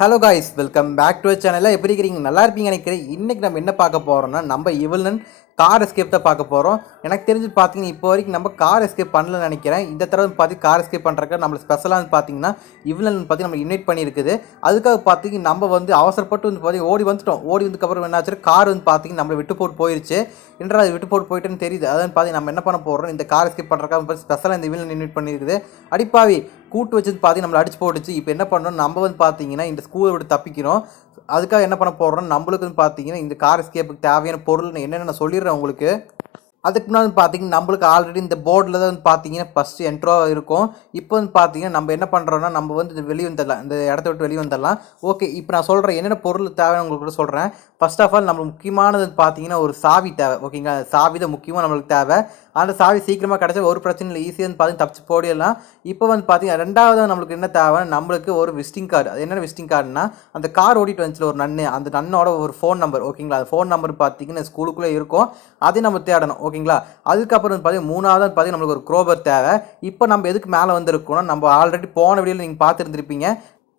Hello guys, welcome back to சேனலில் எப்படி இருக்கிறீங்க? நல்லா இருப்பீங்க நினைக்கிறேன். இன்றைக்கி நம்ம என்ன பார்க்க போகிறோம்னா, நம்ம இவளன் கார் எஸ்கேப் தான் பார்க்க போகிறோம். எனக்கு தெரிஞ்சு பார்த்தீங்கன்னா இப்போ வரைக்கும் நம்ம கார் எஸ்கேப் பண்ணலன்னு நினைக்கிறேன். இந்த தடவை பார்த்து கார் எஸ்கேப் பண்ணுறக்கு நம்மளுக்கு ஸ்பெஷலாக வந்து பார்த்தீங்கன்னா இவளன் பார்த்து நம்ம இன்வைட் பண்ணியிருக்குது. அதுக்காக பார்த்தீங்கன்னா நம்ம வந்து அவசரப்பட்டு வந்து பார்த்தீங்கன்னா ஓடி வந்துட்டோம். ஓடி வந்ததுக்கப்புறம் என்னாச்சு, கார் வந்து பார்த்தீங்கன்னா நம்மளை விட்டு போட்டு போயிடுச்சு. என்றால் அது விட்டு போட்டு போயிட்டுன்னு தெரியுது. அதான் பார்த்தீங்கன்னா நம்ம என்ன பண்ண போகிறோம், இந்த கார் எஸ்கேப் பண்ணுறக்காக ஸ்பெஷலாக இந்த இவளன் இன்வைட் பண்ணியிருக்குது. அடிப்பாவி கூட்டு வச்சது பார்த்தீங்கன்னா நம்மளை அடிச்சு போட்டுச்சு. இப்போ என்ன பண்ணணும், நம்ம வந்து பார்த்தீங்கன்னா இந்த ஸ்கூலை விட்டு தப்பிக்கிறோம். அதுக்காக என்ன பண்ண போகிறோம், நம்மளுக்கு வந்து பார்த்தீங்கன்னா இந்த கார் எஸ்கேப்புக்கு தேவையான பொருள் என்னென்னு நான் சொல்லிடுறேன் உங்களுக்கு. அதுக்கு முன்னாடி பார்த்தீங்கன்னா நம்மளுக்கு ஆல்ரெடி இந்த போர்டில் தான் வந்து பார்த்தீங்கன்னா ஃபஸ்ட்டு என்ட்ரோ இருக்கும். இப்போ வந்து பார்த்தீங்கன்னா நம்ம என்ன பண்ணுறோன்னா, நம்ம வந்து வெளியே வந்துடலாம், இந்த இடத்த விட்டு வெளியே வந்துடலாம். ஓகே, இப்போ நான் சொல்கிறேன் என்னென்ன பொருள் தேவைன்னு உங்களுக்கு கூட சொல்கிறேன். ஃபர்ஸ்ட் ஆஃப் ஆல் நம்மளுக்கு முக்கியமானது பார்த்தீங்கன்னா ஒரு சாவி தேவை. ஓகேங்களா, சாவி தான் முக்கியமாக நம்மளுக்கு தேவை. அந்த சாவி சீக்கிரமாக கிடச்சா ஒரு பிரச்சனை இல்லை, ஈஸியாக வந்து பார்த்தீங்கன்னா தப்பிச்சு போடிடலாம். இப்போ வந்து பார்த்தீங்கன்னா ரெண்டாவது நம்மளுக்கு என்ன தேவை, நம்மளுக்கு ஒரு விசிட்டிங் கார்டு. அது என்னென்ன விசிட்டிங் கார்டுனா, அந்த கார் ஓடிட்டு வந்துச்சுல ஒரு நன்னு, அந்த நன்னோட ஒரு ஃபோன் நம்பர். ஓகேங்களா, அந்த ஃபோன் நம்பர் பார்த்தீங்கன்னா ஸ்கூலுக்குள்ளே இருக்கும், அதையும் நம்ம தேடணும். ஓகேங்களா, அதுக்கப்புறம் வந்து பார்த்தீங்கன்னா மூணாவது பார்த்தீங்கன்னா நம்மளுக்கு ஒரு க்ரோபர் தேவை. இப்போ நம்ம எதுக்கு மேலே வந்திருக்கோம்னா, நம்ம ஆல்ரெடி போன வீடியோவில் நீங்கள் பார்த்துருந்துருப்பீங்க.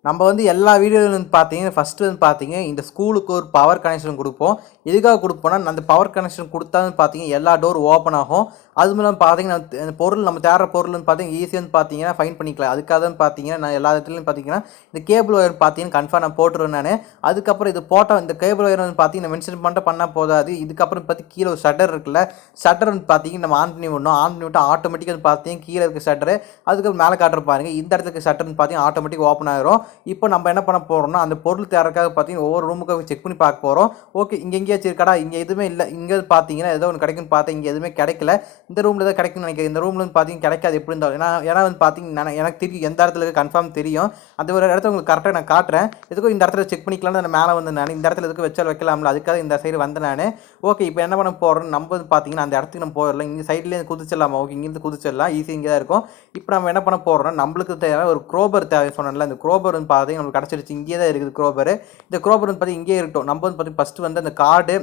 நம்ம வந்து எல்லா வீடியோவில் வந்து பார்த்தீங்கன்னா ஃபஸ்ட்டு வந்து பார்த்தீங்க இந்த ஸ்கூலுக்கு ஒரு பவர் கனெக்ஷன் கொடுப்போம். எதுக்காக கொடுப்போம்னா, அந்த பவர் கனெக்ஷன் கொடுத்தா வந்து பார்த்தீங்கன்னா எல்லா டோர் ஓப்பன் ஆகும். அது மூலம் பார்த்தீங்கன்னா அந்த பொருள் நம்ம தேடுற பொருள் வந்து பார்த்தீங்கன்னா ஈஸியாக வந்து பார்த்தீங்கன்னா ஃபைன் பண்ணிக்கலாம். அதுக்காக தான் பார்த்தீங்கன்னா நான் எல்லா இடத்துலையும் பார்த்தீங்கன்னா இந்த கேபிள் ஒயர் பார்த்தீங்கன்னா கன்ஃபார்ம் நான் போட்டுருவேன் நான். அதுக்கப்புறம் இது போட்டால் இந்த கேபிள் ஒயர் வந்து பார்த்தீங்கன்னா மென்ஷன் பண்ணிட்டு பண்ணால் போதாது. இதுக்கப்புறம் பார்த்து கீழே ஒரு ஷட்டர் இருக்குல்ல, ஷட்டர் வந்து பார்த்தீங்கன்னா நம்ம ஆன் பண்ணி விடணும். ஆன் பண்ணி விட்டால் ஆட்டோமேட்டிக்காக வந்து பார்த்தீங்கன்னா கீழே இருக்க ஷட்டரு, அதுக்கப்புறம் மேலே காட்டுற பாருங்க, இந்த இடத்துக்கு ஷட்டர் வந்து பார்த்தீங்கன்னா ஆட்டோமேட்டிக் ஓப்பன் ஆகிரும். இப்போ நம்ம என்ன பண்ண போகிறோம்னா, அந்த பொருள் தேடுறதுக்காக பார்த்தீங்கன்னா ஒவ்வொரு ரூமுக்காக செக் பண்ணி பார்க்க போகிறோம். ஓகே, இங்கே எங்கேயாச்சும் இருக்காடா, இங்கே எதுவுமே இல்லை. இங்கே பார்த்தீங்கன்னா ஏதோ ஒன்று கிடைக்குன்னு பார்த்தேன், இங்கே எதுவுமே கிடைக்கல. இந்த ரூமில் தான் கிடைக்கும்னு நினைக்கிறேன். இந்த ரூமில் வந்து பார்த்தீங்கன்னா கிடைக்காது எப்படி இருந்தாலும். ஏன்னா வந்து பார்த்தீங்கன்னா எனக்கு தெரியும் எந்த இடத்துல இருக்குது கன்ஃபார்ம் தெரியும். அந்த ஒரு இடத்த உங்களுக்கு கரெக்டாக நான் காட்டுறேன். எதுக்கும் இந்த இடத்துல செக் பண்ணிக்கலாம்னு நான் மேலே வந்து நான் இந்த இடத்துல எதுக்கு வச்சாலும் வைக்கலாம்ல, அதுக்காக இந்த சைடு வந்து நான். ஓகே, இப்போ என்ன பண்ண போகிறோம், நம்ம வந்து பார்த்தீங்கன்னா அந்த இடத்துக்கு நம்ம போயிடலாம். இங்கே சைட்லேயே குதிச்சிடலாமா? ஓகே, இங்கேருந்து குதிச்சிடலாம், ஈஸி இங்கே தான் இருக்கும். இப்போ நம்ம என்ன பண்ண போகிறோம்னா, நம்மளுக்கு தேவை ஒரு க்ரோபர் தேவை சொன்னல, அந்த க்ரோபர் வந்து பார்த்தீங்கன்னா நம்மளுக்கு கிடச்சிருச்சு. இங்கே தான் இருக்குது க்ரோபர். இந்த க்ரோபர் வந்து பார்த்தீங்கன்னா இங்கே இருக்கட்டும். நம்ம வந்து பார்த்தீங்கன்னா ஃபஸ்ட்டு வந்து அந்த கார்டு,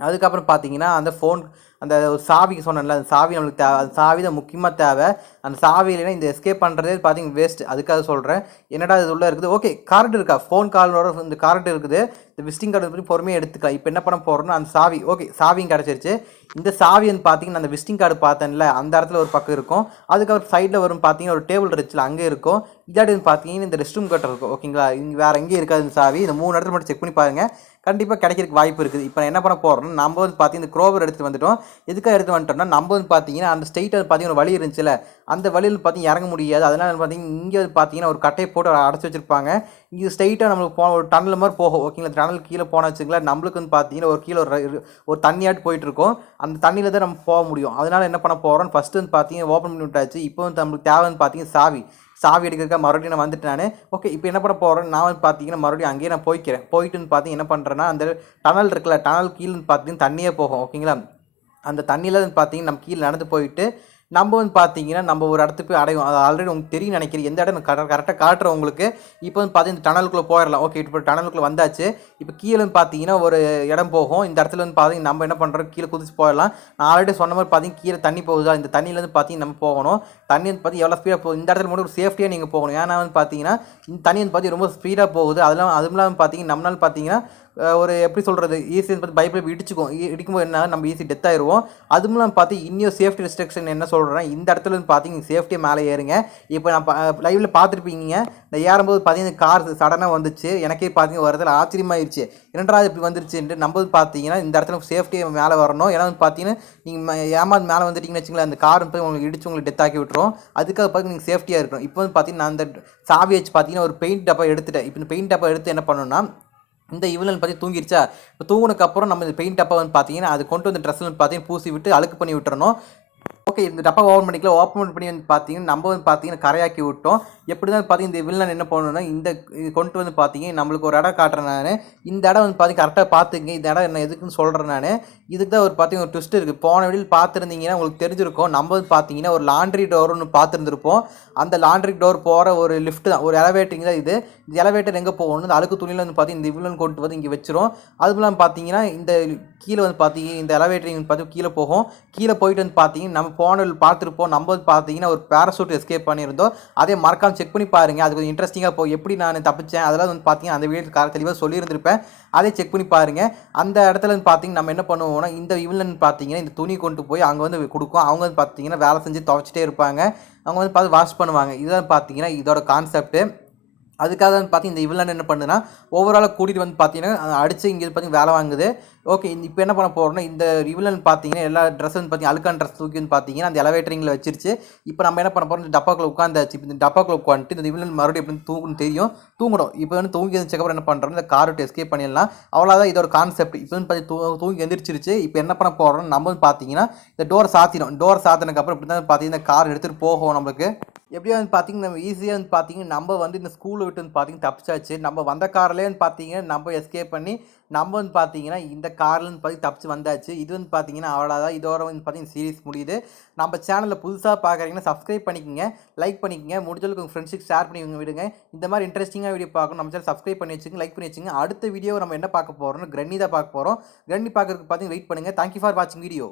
அதுக்கப்புறம் பார்த்தீங்கன்னா அந்த ஃபோன், அந்த ஒரு சாவிக்கு சொன்னேன்ல, அந்த சாவி நம்மளுக்கு தேவை. அந்த சாவி தான் முக்கியமாக தேவை. அந்த சாவி இல்லைன்னா இந்த எஸ்கேப் பண்ணுறதே பார்த்தீங்கன்னா வேஸ்ட். அதுக்காக சொல்கிறேன். என்னடா இது உள்ளே இருக்குது. ஓகே, கார்டு இருக்கா, ஃபோன் காலோட இந்த கார்டு இருக்குது. இந்த விசிட்டிங் கார்டு பற்றி பொறுமையாக எடுத்துக்கலாம். இப்போ என்ன பண்ண போகிறோம்னா, அந்த சாவி, ஓகே சாவியும் கிடச்சிருச்சு. இந்த சாவி வந்து பார்த்தீங்கன்னா அந்த விசிட்டிங் கார்டு பார்த்தேன்ல, அந்த இடத்துல ஒரு பக்கம் இருக்கும். அதுக்கப்புறம் சைடில் வரும் பார்த்தீங்கன்னா ஒரு டேபிள் இருந்துச்சுல, அங்கே இருக்கும். இதாட்டி வந்து பார்த்தீங்கன்னா இந்த ரெஸ்ட் ரூம் கட்டர் இருக்கும். ஓகேங்களா, இங்கே வேறு எங்கேயும் இருக்காது இந்த சாவி. இந்த 3 இடத்துல மட்டும் செக் பண்ணி பாருங்கள், கண்டிப்பாக கிடைக்கிறதுக்கு வாய்ப்பு இருக்குது. இப்போ என்ன பண்ண போகிறோம்னா, நம்ம வந்து பார்த்தீங்கன்னா இந்த க்ரோவர் எடுத்துகிட்டு வந்துட்டோம். எதுக்காக எடுத்து வந்துட்டோம்னா, நம்ம வந்து பார்த்தீங்கன்னா அந்த ஸ்ட்ரெயிட்டாக பார்த்தீங்கன்னா ஒரு வழி இருந்துச்சுல, அந்த வழியில் பார்த்தீங்கன்னா இறங்க முடியாது. அதனால் பார்த்தீங்கன்னா இங்கே வந்து பார்த்தீங்கன்னா ஒரு கட்டையை போட்டு அடைச்சி வச்சுருப்பாங்க. இங்கே ஸ்ட்ரெயிட்டாக நம்மளுக்கு ஒரு டனல் மாதிரி போகும். ஓகேங்களா, டனல் கீழே போன வச்சுக்கலாம், நம்மளுக்கு வந்து பார்த்தீங்கன்னா ஒரு கீழே ஒரு தண்ணியாட்டு போயிட்டுருக்கோம். அந்த தண்ணியில் தான் நம்ம போக முடியும். அதனால் என்ன பண்ண போகிறோம், ஃபஸ்ட்டு வந்து பார்த்தீங்கன்னா ஓப்பன் பண்ணி விட்டாச்சு. இப்போ வந்து நம்மளுக்கு தேவை வந்து பார்த்தீங்கன்னா சாவி எடுக்கிறதுக்காக மறுபடியும் நான் வந்துட்டு நான். ஓகே, இப்போ என்ன பண்ண போகிறேன், நான் வந்து பார்த்தீங்கன்னா மறுபடியும் அங்கேயே நான் போய்க்கிறேன். போயிட்டு வந்து பார்த்தீங்கன்னா என்ன பண்ணுறேன்னா, அந்த டனல் இருக்குல்ல, டனல் கீழே பார்த்தீங்கன்னா தண்ணியே போகும். ஓகேங்களா, அந்த தண்ணியில் வந்து பார்த்தீங்கன்னா நம்ம கீழே நடந்து போயிட்டு நம்ம வந்து பார்த்தீங்கன்னா நம்ம ஒரு இடத்துக்கு போய் அடையும். அது ஆல்ரெடி உங்களுக்கு தெரியும் நினைக்கிறேன், எந்த இடம் கரெக்டாக காட்டுறேன் உங்களுக்கு. இப்போ வந்து பார்த்தீங்கன்னா டனலுக்குள்ளே போயிடலாம். ஓகே, இப்போ டனலுக்குள்ளே வந்தாச்சு. இப்போ கீழே வந்து பார்த்தீங்கன்னா ஒரு இடம் போகும். இந்த இடத்துல வந்து பார்த்தீங்கன்னா நம்ம என்ன பண்ணுறோம், கீழே குதிச்சு போயிடலாம். நான் ஆல்ரெடி சொன்ன மாதிரி பார்த்தீங்கன்னா கீழே தண்ணி போகுதா, இந்த தண்ணியிலேருந்து பார்த்தீங்கன்னா நம்ம போகணும். தண்ணி வந்து பார்த்தீங்கன்னா எவ்வளோ ஸ்பீடாக போகுது, இந்த இடத்துல மட்டும் ஒரு சேஃப்டியாக நீங்கள் போகணும். ஏன்னா வந்து பார்த்தீங்கன்னா இந்த தண்ணி வந்து பார்த்தீங்கன்னா ரொம்ப ஸ்பீடாக போகுது. அதுவும் இல்லாமல் பார்த்தீங்கன்னா நம்மளால் பார்த்தீங்கன்னா ஒரு எப்படி சொல்கிறது, ஈஸி பார்த்து பைப்பில் இடிக்கும்போது என்ன நம்ம ஈஸி டெத் ஆயிடுவோம். அது மூலம் பார்த்து இன்னும் சேஃப்டி ரெஸ்ட்ரிக்ஷன் என்ன சொல்கிறேன், இந்த இடத்துல வந்து பார்த்தீங்கன்னா சேஃப்டியாக மேலே ஏறுங்க. இப்போ நான் லைவில் பார்த்துருப்பீங்க, இந்த ஏறும்போது பார்த்தீங்கன்னா கார் சடனாக வந்துச்சு. எனக்கே பார்த்தீங்கன்னா வரதில் ஆச்சரியமாயிருச்சு, இரண்டாவது இப்படி வந்துருச்சுன்ட்டு. நம்ம வந்து பார்த்தீங்கன்னா இந்த இடத்துல சேஃப்டியாக மேலே வரணும். ஏன்னா வந்து பார்த்தீங்கன்னா நீங்கள் ஏமாந்து மேலே வந்துட்டீங்கன்னு வச்சுங்களேன், அந்த கார் போய் உங்களுக்கு இடிச்சு உங்களுக்கு டெத் ஆக்கி விட்டுரும். அதுக்காக பார்த்து நீங்கள் சேஃப்டியாக இருக்கணும். இப்போ வந்து பார்த்தீங்கன்னா நான் அந்த சாவி வச்சு பார்த்தீங்கன்னா ஒரு பெயிண்ட் டப்பா எடுத்துட்டேன். இப்போ இந்த பெயிண்ட் டப்பா எடுத்து என்ன பண்ணணும்னா, இந்த இவளன் பற்றி தூங்கிருச்சா, இப்போ தூங்குனதுக்கப்புறம் நம்ம இந்த பெயிண்ட் டப்பா வந்து பார்த்தீங்கன்னா அது கொண்டு வந்து ட்ரெஸ்ஸில் வந்து பார்த்தீங்கன்னா பூசி விட்டு அழுக்கு பண்ணி விட்டுறணும். ஓகே, இந்த டப்பா ஓப்பன் பண்ணிக்கலாம். ஓப்பன் பண்ணி வந்து பார்த்தீங்கன்னா நம்ம வந்து பார்த்தீங்கன்னா கரையாக்கி விட்டோம். எப்படி தான் பார்த்தீங்கன்னா இந்த வில்லன் என்ன பண்ணணும்னா, இந்த இது கொண்டு வந்து பார்த்தீங்கன்னா நம்மளுக்கு ஒரு இடம் காட்டுறேன் நான். இந்த இடம் வந்து பார்த்தீங்கன்னா கரெக்டாக பார்த்துங்க, இந்த இடம் என்ன எதுக்குன்னு சொல்கிறேன் நான். இதுக்கு தான் ஒரு பார்த்தீங்கன்னா ஒரு ட்விஸ்ட் இருக்குது. போன வீடியோவில் பார்த்துருந்தீங்கன்னா உங்களுக்கு தெரிஞ்சிருக்கும். நம்ம வந்து பார்த்தீங்கன்னா ஒரு லாண்ட்ரி டோர் ஒன்று பார்த்துருந்துருப்போம். அந்த லாண்ட்ரி டோர் போகிற ஒரு லிஃப்ட் தான், ஒரு எலவேட்டரிங் தான் இது. இந்த எலவேட்டர் எங்கே போகணும், இந்த அழுக்கு துணியில் வந்து பார்த்தீங்கன்னா இந்த வில்லன் கொண்டு வந்து இங்கே வச்சிரும். அதுவும் பார்த்தீங்கன்னா இந்த கீழே வந்து பார்த்தீங்கன்னா இந்த எலவேட்டரிங் பார்த்து கீழே போகும். கீழே போயிட்டு வந்து பார்த்தீங்கன்னா நம்ம போன பார்த்துருப்போம். நம்ம வந்து பார்த்தீங்கன்னா ஒரு பேராசூட் எஸ்கேப் பண்ணியிருந்தோம். அதே மறக்காம செக் பண்ணி பாருங்க. அது கொஞ்சம் இன்ட்ரெஸ்டிங்காக எப்படி நான் தப்பிச்சேன் அதெல்லாம் வந்து பார்த்தீங்கன்னா அந்த வீடியோ தெளிவாக சொல்லியிருந்திருப்பேன். அதே செக் பண்ணி பாருங்க. அந்த இடத்துல வந்து பார்த்தீங்கன்னா நம்ம என்ன பண்ணுவோம்னா இந்த வில்லன் பார்த்தீங்கன்னா இந்த துணி கொண்டு போய் அங்கே வந்து கொடுக்கும். அவங்க வந்து பார்த்தீங்கன்னா வேலை செஞ்சு துவைச்சிட்டே இருப்பாங்க. அவங்க வந்து பார்த்து வாஷ் பண்ணுவாங்க. இதுதான் பார்த்தீங்கன்னா இதோட கான்செப்ட்டு. அதுக்காக வந்து பார்த்தீங்கன்னா இந்த வில்லன் என்ன பண்ணுதுன்னா ஓவராலாக கூட்டிகிட்டு வந்து பார்த்தீங்கன்னா அடிச்சு இங்கே பார்த்தீங்கன்னா வேலை வாங்குது. ஓகே, இப்போ என்ன பண்ண போகிறோம்னா இந்த வில்லன் பார்த்தீங்கன்னா எல்லா ட்ரெஸ் வந்து பார்த்தீங்கன்னா அழுக்கான ட்ரெஸ் தூக்கி வந்து பார்த்தீங்கன்னா அந்த எலவேட்டரிங்கில் வச்சிருச்சு. இப்போ நம்ம என்ன பண்ண போகிறோம், இந்த டப்பாக்குள்ள உட்காந்தாச்சு. இப்போ இந்த டப்பாக்குள்ள உட்காந்துட்டு இந்த வில்லன் மறுபடியும் எப்படி தூங்குன்னு தெரியும், தூங்கணும். இப்போ வந்து தூங்கி எழுந்திரிச்சக்கப்புறம் என்ன பண்ணுறோம், இந்த கார் விட்டு எஸ்கேப் பண்ணிடலாம். அவ்வளோதான் இதோட கான்செப்ட். இப்போ வந்து தூங்கி எந்திரிச்சிருச்சு. இப்போ என்ன பண்ண போகிறோம், நம்ம வந்து பார்த்தீங்கன்னா இந்த டோர் சாத்திடும். டோர் சாத்தினதுக்கப்புறம் இப்படி தான் பார்த்தீங்கன்னா கார் எடுத்துகிட்டு போகும். நம்மளுக்கு எப்படியா வந்து பார்த்தீங்கன்னா நம்ம ஈஸியாக வந்து பார்த்தீங்கன்னா நம்ம வந்து இந்த ஸ்கூலை விட்டு வந்து பார்த்தீங்கன்னா தப்பிச்சாச்சு. நம்ம வந்த கார்லேயே வந்து பார்த்தீங்கன்னா நம்ம எஸ்கேப் பண்ணி நம்ம வந்து பார்த்தீங்கன்னா இந்த கார்லேருந்து பார்த்து தப்பிச்சு வந்தாச்சு. இது வந்து பார்த்தீங்கன்னா அவ்வளோதான். இதோட வந்து பார்த்தீங்கன்னா சீரிஸ் முடியுது. நம்ம சேனலில் புதுசாக பார்க்குறீங்கன்னா சப்ஸ்கிரைப் பண்ணிக்கோங்க, லைக் பண்ணிக்கோங்க, முடிஞ்சளவுக்கு உங்கள் ஃப்ரெண்ட்ஸுக்கு ஷேர் பண்ணி விடுங்க. இந்த மாதிரி இன்ட்ரெஸ்டிங்காக வீடியோ பார்க்கணும் நம்ம சேனல் சப்ஸ்கிரைப் பண்ணி வச்சுங்க, லைக் பண்ணி வச்சுங்க. அடுத்த வீடியோ நம்ம என்ன பார்க்க போகிறோம்னா கிரன்னி தான் பார்க்க போகிறோம். கிரன்னி பார்க்குறதுக்கு பார்த்தீங்கன்னா வெயிட் பண்ணுங்கள். தேங்க்யூ ஃபார் வாட்சிங் வீடியோ.